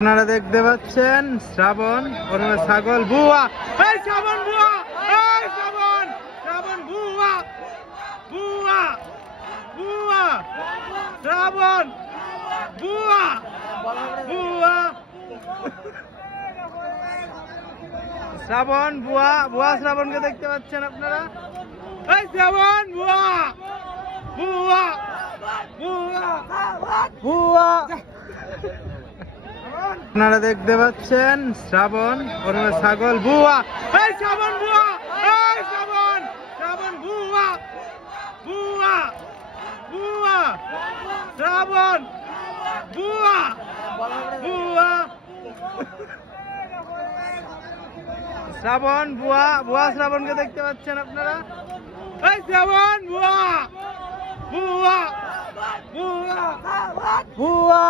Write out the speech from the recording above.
আপনারা দেখতে পাচ্ছেন শ্রাবণ ওরমে ছাগল বুয়া, এই শ্রাবণ বুয়া, এই শ্রাবণ, শ্রাবণ বুয়া, বুয়া, বুয়া, শ্রাবণ বুয়া, বুয়া, শ্রাবণ বুয়া, বুয়া শ্রাবণকে দেখতে পাচ্ছেন আপনারা, এই শ্রাবণ বুয়া, বুয়া, বুয়া, বুয়া। আপনারা দেখতে পাচ্ছেন শ্রাবণ ওরমে ছাগল বুয়া, এই শ্রাবণ বুয়া, এই শ্রাবণ, শ্রাবণ বুয়া, বুয়া, বুয়া, শ্রাবণ বুয়া, বুয়া, শ্রাবণ বুয়া, বুয়া শ্রাবণকে দেখতে পাচ্ছেন আপনারা, এই শ্রাবণ বুয়া, বুয়া, বুয়া, বুয়া।